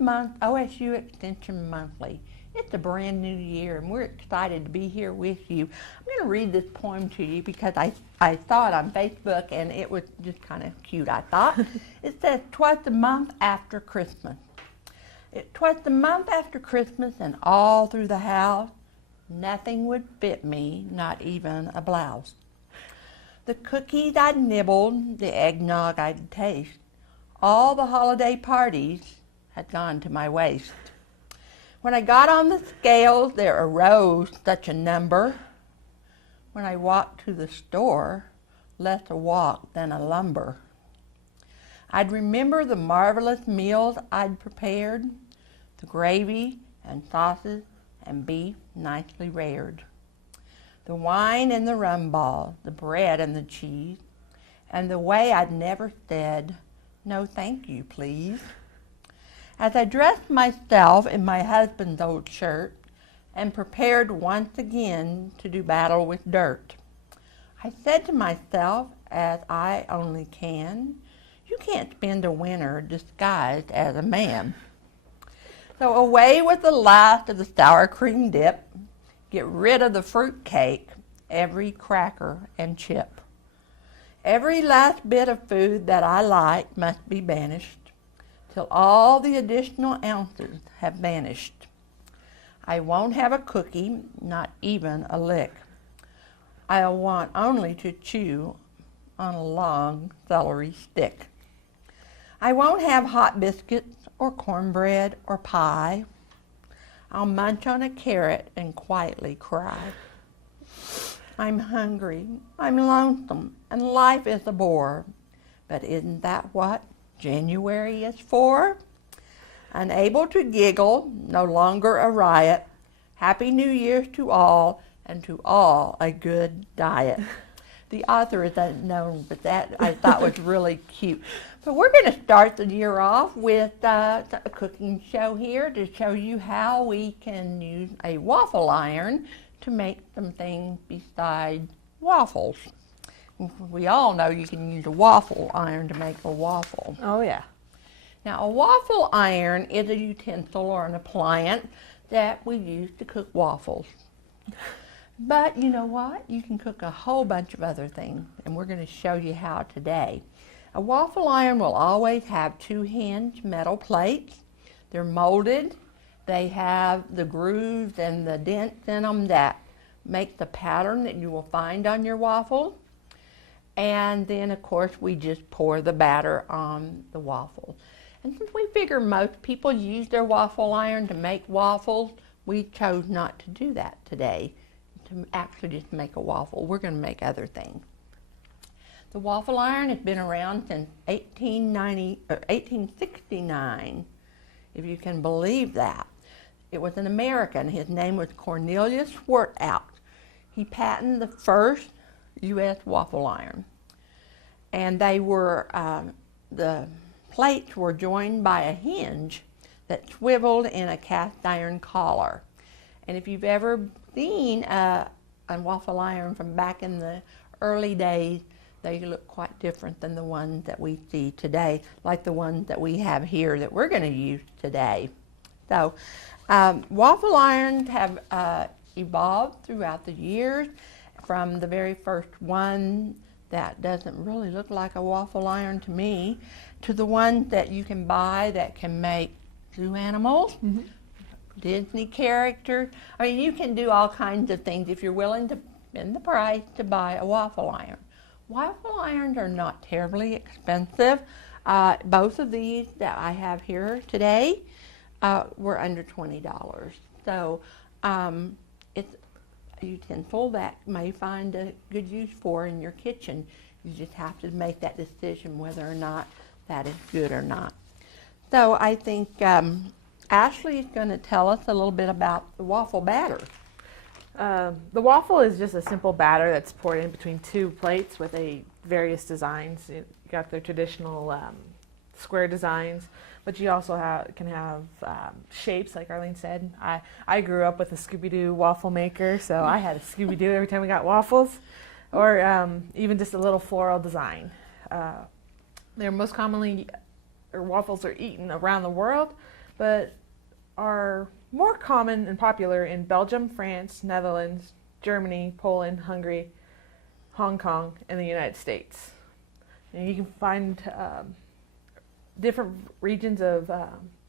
month, OSU Extension Monthly. It's a brand new year and we're excited to be here with you. I'm going to read this poem to you because I saw it on Facebook and it was just kind of cute, I thought. It says, "'Twas the month after Christmas. 'Twas the month after Christmas and all through the house, nothing would fit me, not even a blouse. The cookies I'd nibbled, the eggnog I'd taste, all the holiday parties had gone to my waist. When I got on the scales, there arose such a number. When I walked to the store, less a walk than a lumber. I'd remember the marvelous meals I'd prepared, the gravy and sauces and beef nicely reared, the wine and the rum ball, the bread and the cheese, and the way I'd never said, 'No, thank you, please.' As I dressed myself in my husband's old shirt and prepared once again to do battle with dirt, I said to myself, as I only can, 'You can't spend a winter disguised as a man.' So away with the last of the sour cream dip, get rid of the fruit cake, every cracker and chip. Every last bit of food that I like must be banished till all the additional ounces have vanished. I won't have a cookie, not even a lick. I'll want only to chew on a long celery stick. I won't have hot biscuits or cornbread or pie. I'll munch on a carrot and quietly cry. I'm hungry, I'm lonesome, and life is a bore. But isn't that what January is for? Unable to giggle, no longer a riot. Happy New Year's to all, and to all a good diet." The author is unknown, but that I thought was really cute. But we're going to start the year off with a cooking show here to show you how we can use a waffle iron to make some things besides waffles. We all know you can use a waffle iron to make a waffle. Oh yeah. Now, a waffle iron is a utensil or an appliance that we use to cook waffles. But you know what? You can cook a whole bunch of other things, and we're going to show you how today. A waffle iron will always have two hinged metal plates. They're molded. They have the grooves and the dents in them that make the pattern that you will find on your waffles. And then, of course, we just pour the batter on the waffle. And since we figure most people use their waffle iron to make waffles, we chose not to do that today, to actually just make a waffle. We're going to make other things. The waffle iron has been around since 1869, if you can believe that. It was an American. His name was Cornelius Swarthout. He patented the first U.S. waffle iron. And they were, the plates were joined by a hinge that swiveled in a cast iron collar. And if you've ever seen a waffle iron from back in the early days, they look quite different than the ones that we see today, like the ones that we have here that we're going to use today. So waffle irons have evolved throughout the years, from the very first one that doesn't really look like a waffle iron to me, to the ones that you can buy that can make zoo animals, Disney characters. I mean, you can do all kinds of things if you're willing to spend the price to buy a waffle iron. Waffle irons are not terribly expensive. Both of these that I have here today were under $20. So it's a utensil that you may find a good use for in your kitchen. You just have to make that decision whether or not that is good or not. So I think Ashley is going to tell us a little bit about the waffle batter. The waffle is just a simple batter that's poured in between two plates with various designs. You got the traditional square designs, but you also can have shapes, like Arlene said. I grew up with a Scooby-Doo waffle maker, so I had a Scooby-Doo every time we got waffles, or even just a little floral design. They're most commonly, or waffles are eaten around the world, but are more common and popular in Belgium, France, Netherlands, Germany, Poland, Hungary, Hong Kong, and the United States. And you can find different regions of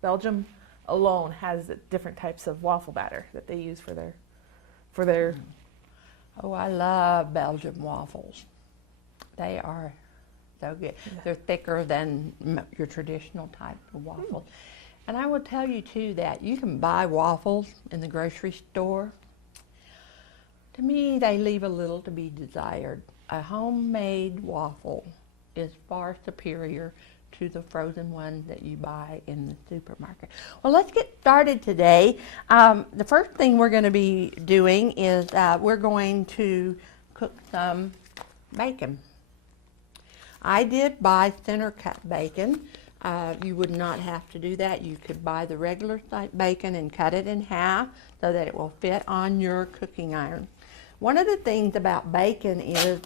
Belgium alone has different types of waffle batter that they use for their. Oh, I love Belgian waffles. They are so good. Yeah. They're thicker than your traditional type of waffles. And I will tell you too that you can buy waffles in the grocery store. To me, they leave a little to be desired. A homemade waffle is far superior to the frozen one that you buy in the supermarket. Well, let's get started today. The first thing we're going to be doing is we're going to cook some bacon. I did buy center cut bacon. You would not have to do that. You could buy the regular bacon and cut it in half so that it will fit on your cooking iron. One of the things about bacon is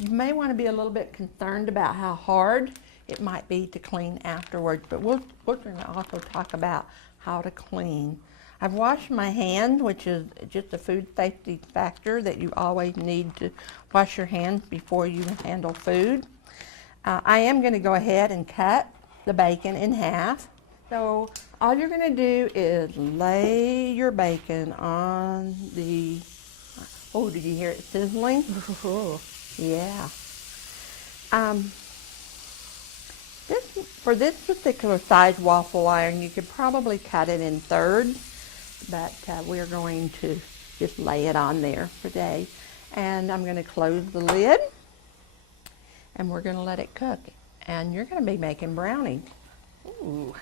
you may want to be a little bit concerned about how hard it might be to clean afterwards, but we're going to also talk about how to clean. I've washed my hands, which is just a food safety factor that you always need to wash your hands before you handle food. I am going to go ahead and cut the bacon in half. So all you're going to do is lay your bacon on the, oh, did you hear it sizzling? Yeah. For this particular size waffle iron, you could probably cut it in thirds, but we're going to just lay it on there today. And I'm going to close the lid, and we're going to let it cook. And you're going to be making brownies. Ooh.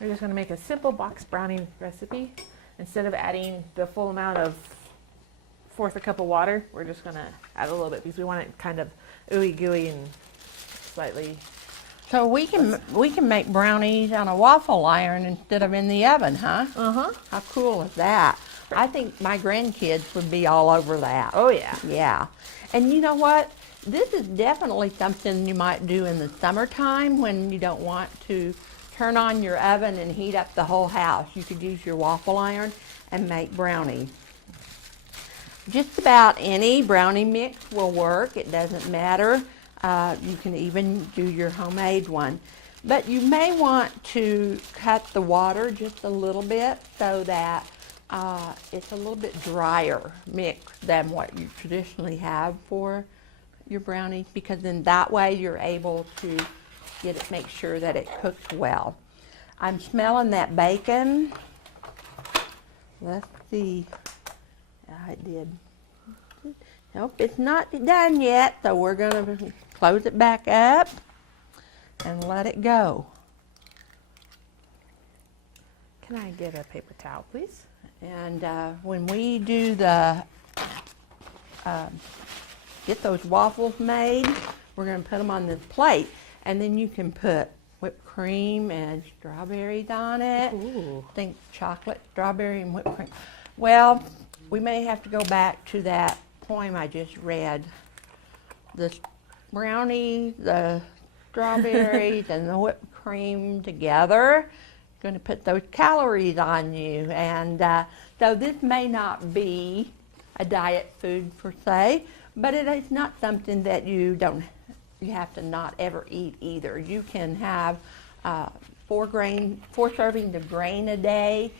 We're just going to make a simple box brownie recipe. Instead of adding the full amount of fourth a cup of water, we're just going to add a little bit because we want it kind of ooey gooey and slightly. So we can make brownies on a waffle iron instead of in the oven, huh? Uh-huh. How cool is that? I think my grandkids would be all over that. Oh, yeah. Yeah. And you know what? This is definitely something you might do in the summertime when you don't want to turn on your oven and heat up the whole house. You could use your waffle iron and make brownies. Just about any brownie mix will work. It doesn't matter. You can even do your homemade one. But you may want to cut the water just a little bit so that it's a little bit drier mix than what you traditionally have for your brownies, because then that way you're able to make sure that it cooks well. I'm smelling that bacon. Let's see. Yeah, it did. Nope, it's not done yet, so we're going to close it back up and let it go. Can I get a paper towel, please? And when we do the get those waffles made, we're going to put them on this plate, and then you can put whipped cream and strawberries on it. Ooh. I think chocolate, strawberry, and whipped cream. Well, we may have to go back to that poem I just read. The brownie, the strawberries, and the whipped cream together. Going to put those calories on you. And so this may not be a diet food per se, but it is not something that you have to not ever eat either. You can have 4 servings of grain a day.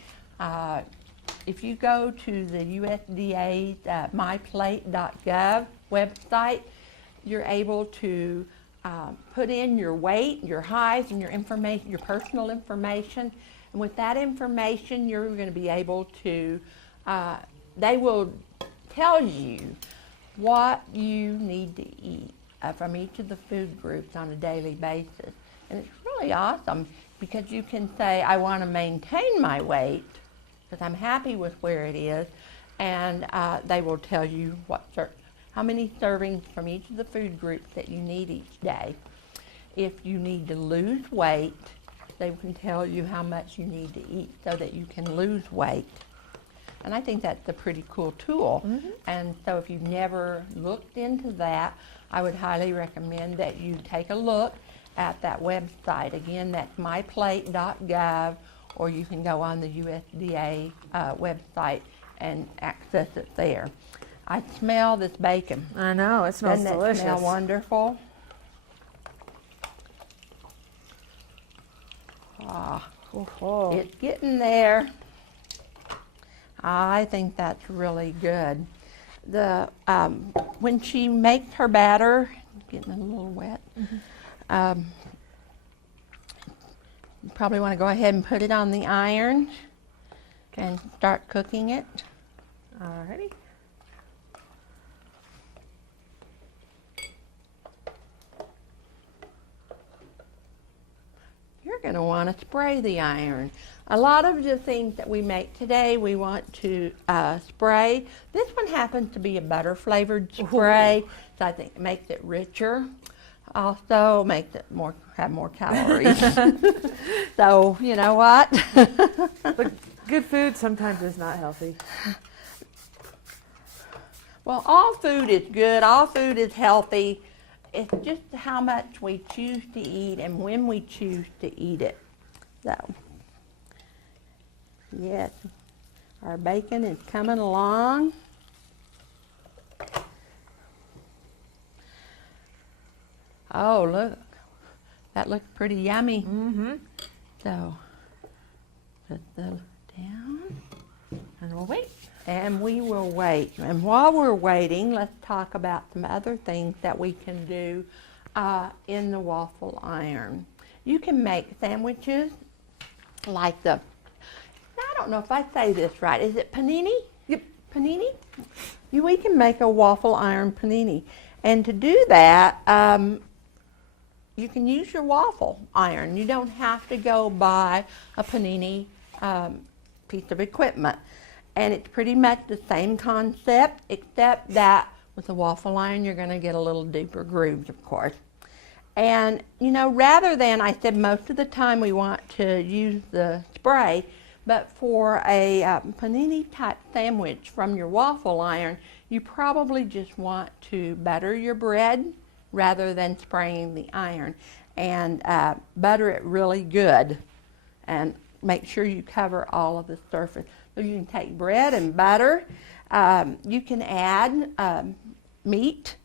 If you go to the USDA's myplate.gov website, you're able to put in your weight, your height, and your information, your personal information. And with that information, you're going to be able to, they will tell you what you need to eat from each of the food groups on a daily basis. And it's really awesome because you can say, I want to maintain my weight because I'm happy with where it is, and they will tell you how many servings from each of the food groups that you need each day. If you need to lose weight, they can tell you how much you need to eat so that you can lose weight. And I think that's a pretty cool tool. And so if you've never looked into that, I would highly recommend that you take a look at that website. Again, that's myplate.gov, or you can go on the USDA website and access it there. I smell this bacon. I know, it smells Doesn't delicious. it smell wonderful? Ah, Oh. it's getting there. I think that's really good. The when she makes her batter, getting a little wet. You probably want to go ahead and put it on the iron and start cooking it. Alrighty. You're going to want to spray the iron. A lot of the things that we make today, we want to spray. This one happens to be a butter flavored spray, so I think it makes it richer. Also makes it have more calories. So you know what? But good food sometimes is not healthy. Well, all food is good. All food is healthy. It's just how much we choose to eat and when we choose to eat it. So, yes, our bacon is coming along. Oh, look. That looks pretty yummy. So, put the down. And we'll wait. And we will wait. And while we're waiting, let's talk about some other things that we can do in the waffle iron. You can make sandwiches like I don't know if I say this right. Is it panini? Yep. Panini? We can make a waffle iron panini. And to do that, you can use your waffle iron. You don't have to go buy a panini piece of equipment. And it's pretty much the same concept, except that with a waffle iron, you're going to get a little deeper grooves, of course. And, you know, rather than, I said most of the time we want to use the spray, but for a panini type sandwich from your waffle iron, you probably just want to butter your bread rather than spraying the iron. And butter it really good. And make sure you cover all of the surface. So you can take bread and butter. You can add meat.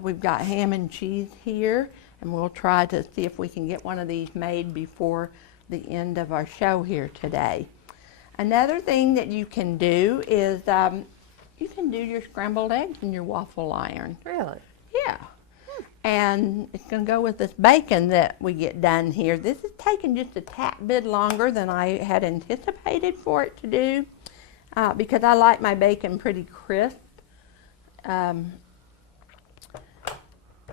We've got ham and cheese here, and we'll try to see if we can get one of these made before the end of our show here today. Another thing that you can do is you can do your scrambled eggs in your waffle iron. Really? Yeah. And it's going to go with this bacon that we get done here. This is taking just a tad bit longer than I had anticipated for it to do because I like my bacon pretty crisp. I've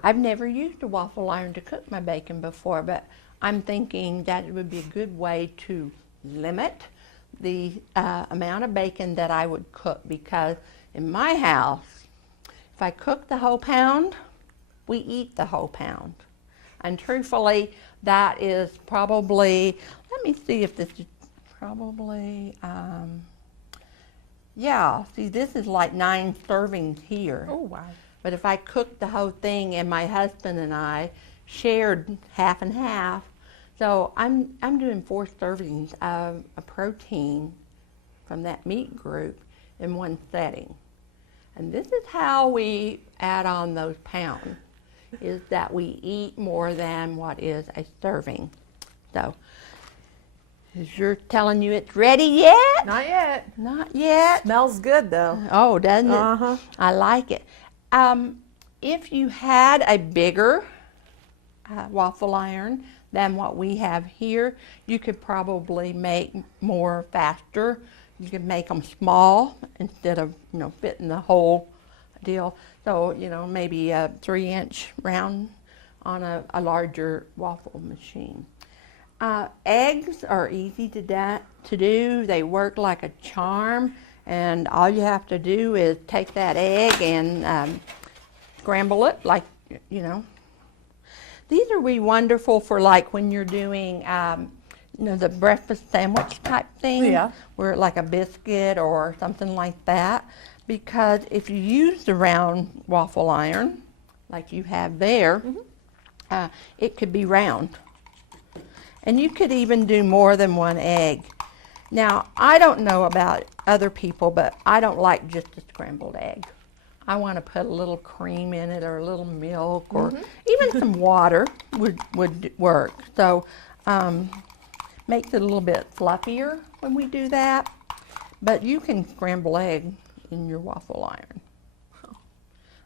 never used a waffle iron to cook my bacon before, but I'm thinking that it would be a good way to limit the amount of bacon that I would cook, because in my house, if I cook the whole pound, we eat the whole pound. And truthfully, that is probably, let me see if this is probably, yeah, see, this is like 9 servings here. Oh, wow. But if I cooked the whole thing, and my husband and I shared half and half, so I'm doing 4 servings of a protein from that meat group in one setting. And this is how we add on those pounds, is that we eat more than what is a serving. So, is yours telling you it's ready yet? Not yet. Not yet. Smells good though. Oh, doesn't it? Uh-huh. I like it. If you had a bigger waffle iron than what we have here, you could probably make more faster. You could make them small instead of, you know, fitting the whole deal. So, you know, maybe a 3-inch round on a larger waffle machine. Eggs are easy to do. They work like a charm, and all you have to do is take that egg and scramble it, like, you know. These are really wonderful for like when you're doing you know, the breakfast sandwich type thing. Yeah. Where like a biscuit or something like that. Because if you use the round waffle iron, like you have there, it could be round. And you could even do more than one egg. Now, I don't know about other people, but I don't like just a scrambled egg. I want to put a little cream in it or a little milk or even some water would work. So, makes it a little bit fluffier when we do that. But you can scramble egg in your waffle iron.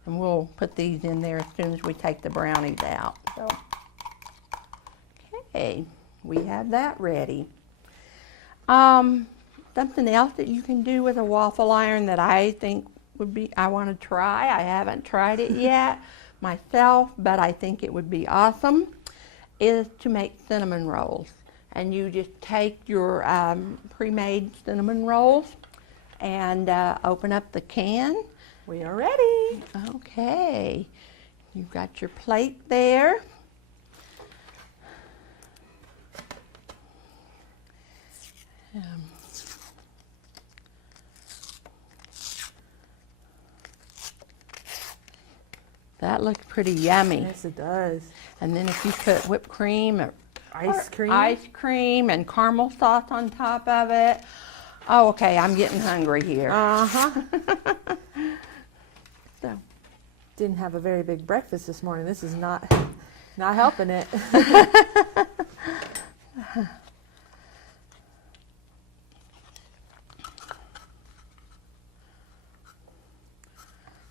And we'll put these in there as soon as we take the brownies out. So, okay, we have that ready. Something else that you can do with a waffle iron that I think I want to try. I haven't tried it yet myself, but I think it would be awesome, is to make cinnamon rolls. And you just take your pre-made cinnamon rolls and open up the can. We are ready. Okay, you've got your plate there. That looks pretty yummy. Yes, it does. And then if you put whipped cream or Ice cream. ice cream and caramel sauce on top of it. Oh, okay, I'm getting hungry here. So, Didn't have a very big breakfast this morning. This is not helping it.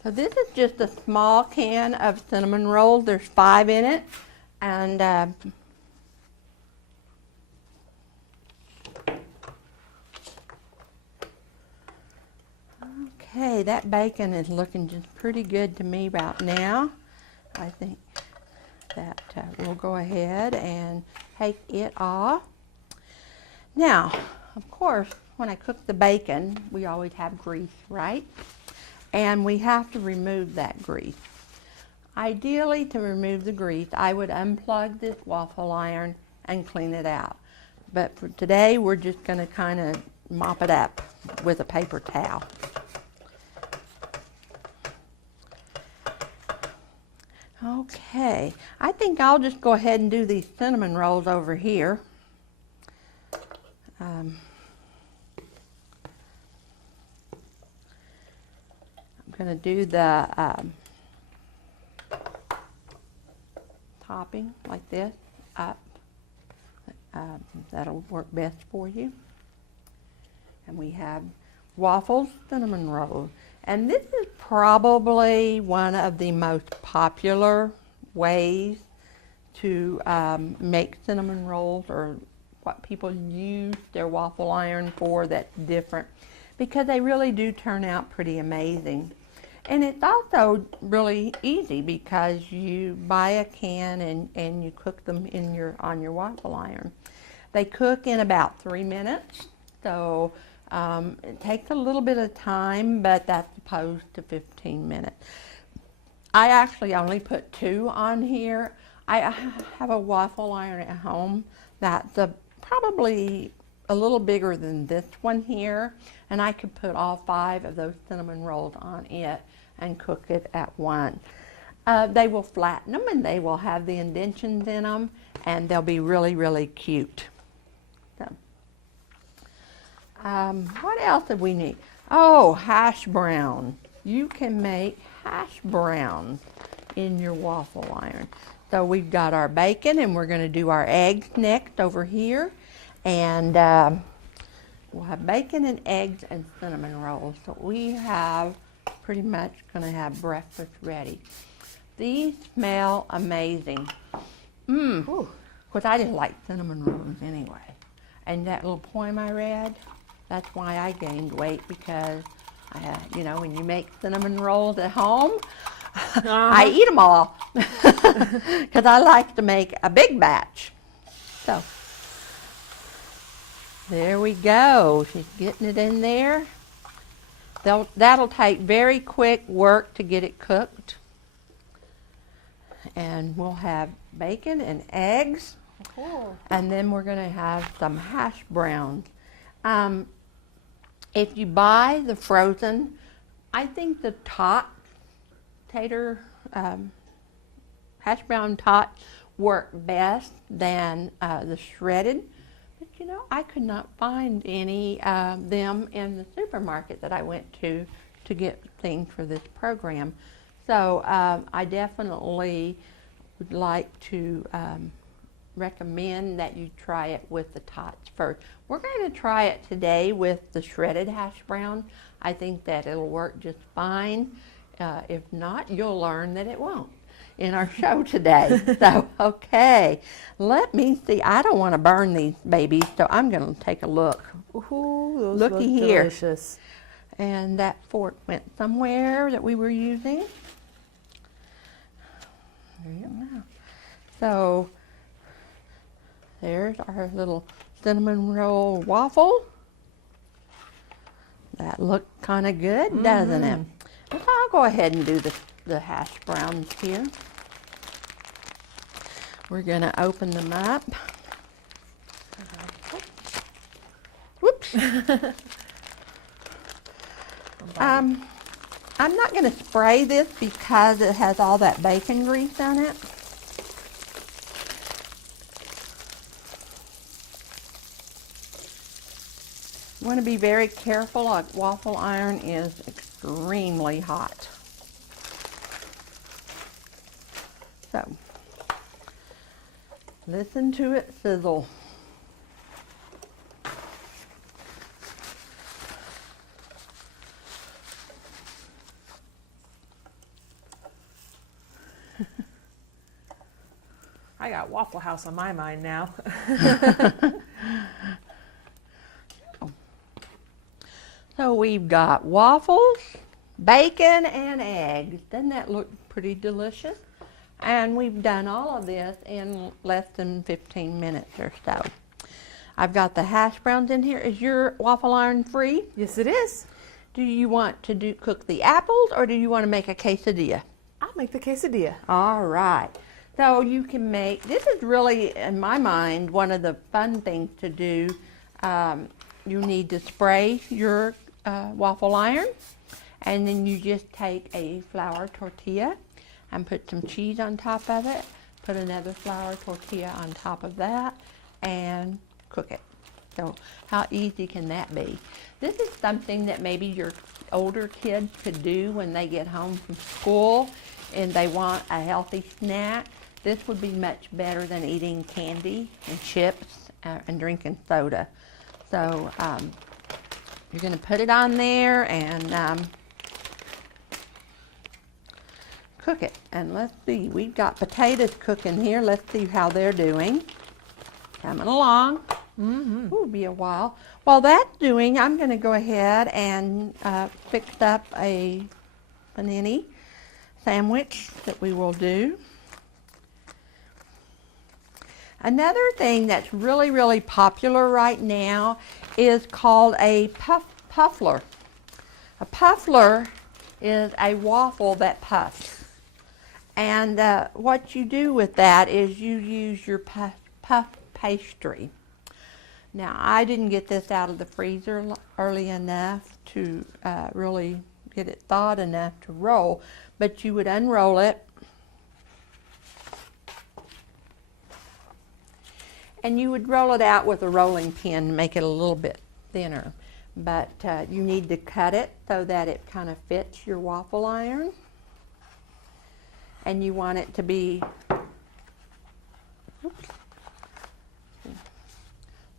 so this is just a small can of cinnamon rolls. There's 5 in it, and okay, that bacon is looking just pretty good to me right now. I think that we'll go ahead and take it off. Now, of course, when I cook the bacon, we always have grease, right? And we have to remove that grease. Ideally, to remove the grease, I would unplug this waffle iron and clean it out. But for today, we're just going to kind of mop it up with a paper towel. Okay, I think I'll just go ahead and do these cinnamon rolls over here. I'm going to do the topping like this up. That'll work best for you. And we have waffles, cinnamon rolls. And this is probably one of the most popular ways to make cinnamon rolls, or what people use their waffle iron for that's different, because they really do turn out pretty amazing. And it's also really easy because you buy a can and you cook them on your waffle iron. They cook in about 3 minutes, so it takes a little bit of time, but that's opposed to 15 minutes. I actually only put 2 on here. I have a waffle iron at home that's probably a little bigger than this one here, and I could put all 5 of those cinnamon rolls on it and cook it at once. They will flatten them and they will have the indentions in them, and they'll be really, really cute. So, what else do we need? Oh, hash brown. You can make hash browns in your waffle iron. So we've got our bacon, and we're going to do our eggs next over here. And we'll have bacon and eggs and cinnamon rolls. So we have pretty much going to have breakfast ready. These smell amazing. Because I didn't like cinnamon rolls anyway. And that little poem I read, that's why I gained weight, because, you know, when you make cinnamon rolls at home, I eat them all. Because I like to make a big batch. So, there we go. She's getting it in there. That'll take very quick work to get it cooked. And we'll have bacon and eggs. Cool. And then we're going to have some hash browns. If you buy the frozen, I think the tot tater hash brown tots work best than the shredded. But you know, I could not find any them in the supermarket that I went to get things for this program. So I definitely would like to recommend that you try it with the tots first. We're going to try it today with the shredded hash brown. I think that it'll work just fine. If not, you'll learn that it won't in our show today. So, okay, let me see. I don't want to burn these babies, so I'm going to take a look. Ooh, those Looky look here. delicious. And that fork went somewhere that we were using. There you go. So, there's our little cinnamon roll waffle. That looked kind of good, doesn't it? So I'll go ahead and do the hash browns here. We're going to open them up. Whoops. I'm not going to spray this because it has all that bacon grease on it. You want to be very careful. A waffle iron is extremely hot. So, listen to it sizzle. I got Waffle House on my mind now. So we've got waffles, bacon, and eggs. Doesn't that look pretty delicious? And we've done all of this in less than 15 minutes or so. I've got the hash browns in here. Is your waffle iron free? Yes, it is. Do you want to cook the apples, or do you want to make a quesadilla? I'll make the quesadilla. All right. So you can make, this is really, in my mind, one of the fun things to do. You need to spray your waffle iron, and then you just take a flour tortilla and put some cheese on top of it, put another flour tortilla on top of that, and cook it. So how easy can that be? This is something that maybe your older kids could do when they get home from school and they want a healthy snack. This would be much better than eating candy and chips and drinking soda. So you're going to put it on there and cook it. And let's see, we've got potatoes cooking here. Let's see how they're doing. Coming along. It'll be a while. While that's doing, I'm going to go ahead and fix up a panini sandwich that we will do. Another thing that's really, really popular right now is called a puffler. A puffler is a waffle that puffs. And what you do with that is you use your puff pastry. Now, I didn't get this out of the freezer early enough to really get it thawed enough to roll, but you would unroll it and you would roll it out with a rolling pin to make it a little bit thinner. But you need to cut it so that it kind of fits your waffle iron. And you want it to be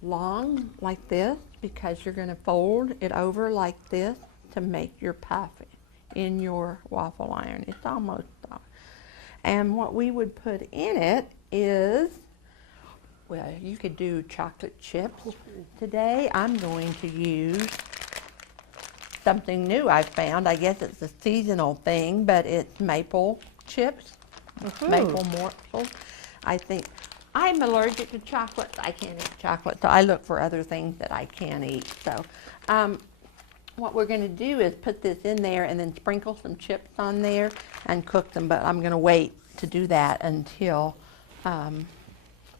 long like this, because you're going to fold it over like this to make your puff in your waffle iron. It's almost done. And what we would put in it is, well, you could do chocolate chips. Today I'm going to use something new I found. I guess it's a seasonal thing, but it's maple chips, maple morsels. I think I'm allergic to chocolate. I can't eat chocolate, so I look for other things that I can eat. So what we're going to do is put this in there and then sprinkle some chips on there and cook them, but I'm going to wait to do that until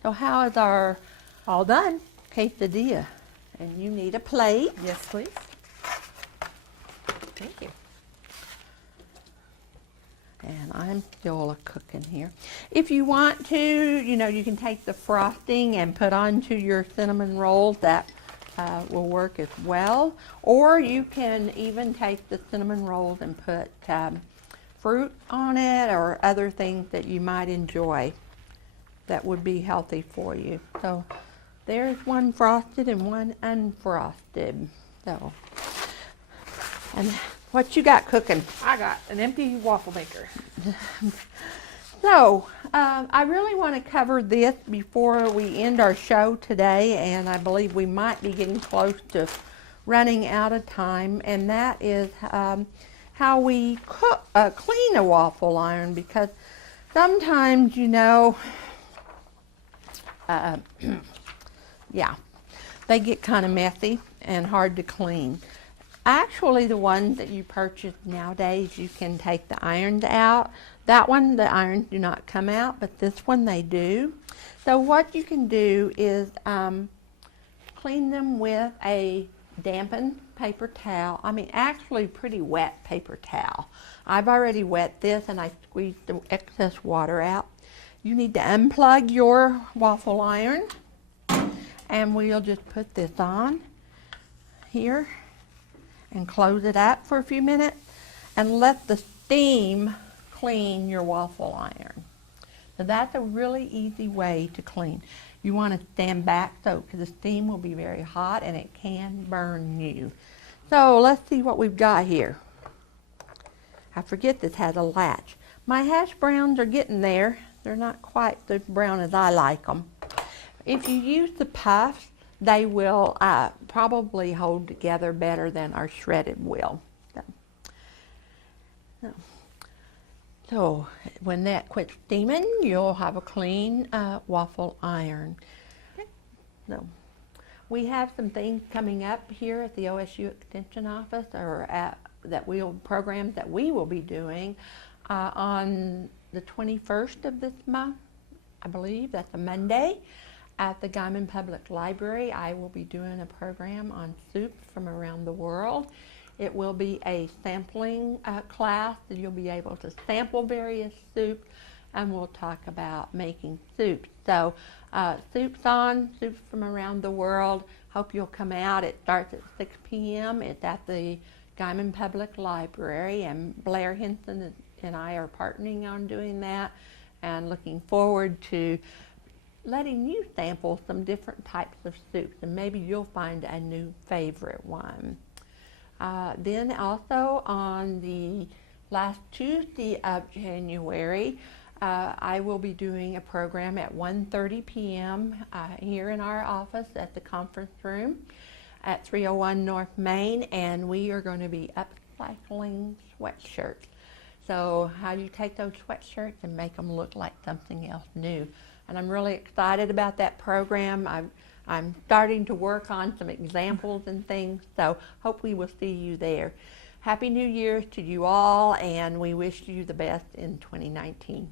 So how is our All done. quesadilla? And you need a plate. Yes, please. Thank you. And I'm still cooking here. If you want to, you can take the frosting and put onto your cinnamon rolls. That will work as well. Or you can even take the cinnamon rolls and put fruit on it or other things that you might enjoy that would be healthy for you. So there's one frosted and one unfrosted. So, and what you got cooking? I got an empty waffle maker. So, I really want to cover this before we end our show today, and I believe we might be getting close to running out of time, and that is how we clean a waffle iron, because sometimes, yeah, they get kind of messy and hard to clean. Actually, the ones that you purchase nowadays, you can take the irons out. That one, the irons do not come out, but this one they do. So what you can do is clean them with a dampened paper towel. I mean, actually pretty wet paper towel. I've already wet this and I squeezed the excess water out. You need to unplug your waffle iron, and we'll just put this on here and close it up for a few minutes and let the steam clean your waffle iron. So that's a really easy way to clean. You want to stand back because the steam will be very hot and it can burn you. So let's see what we've got here. I forget this has a latch. My hash browns are getting there. They're not quite as brown as I like them. If you use the puffs, they will probably hold together better than our shredded will. So when that quits steaming, you'll have a clean waffle iron. So we have some things coming up here at the OSU Extension Office, or programs that we will be doing on the 21st of this month. I believe that's a Monday. At the Guyman Public Library, I will be doing a program on soups from around the world. It will be a sampling class, that you'll be able to sample various soups, and we'll talk about making soups. So soups from around the world. Hope you'll come out. It starts at 6 p.m. It's at the Guyman Public Library, and Blair Henson and I are partnering on doing that, and looking forward to letting you sample some different types of soups, and maybe you'll find a new favorite one. Then also on the last Tuesday of January, I will be doing a program at 1:30 p.m. Here in our office at the conference room at 301 North Main, and we are going to be upcycling sweatshirts. So how you take those sweatshirts and make them look like something else new. And I'm really excited about that program. I'm starting to work on some examples and things, so hope we will see you there. Happy New Year to you all, and we wish you the best in 2019.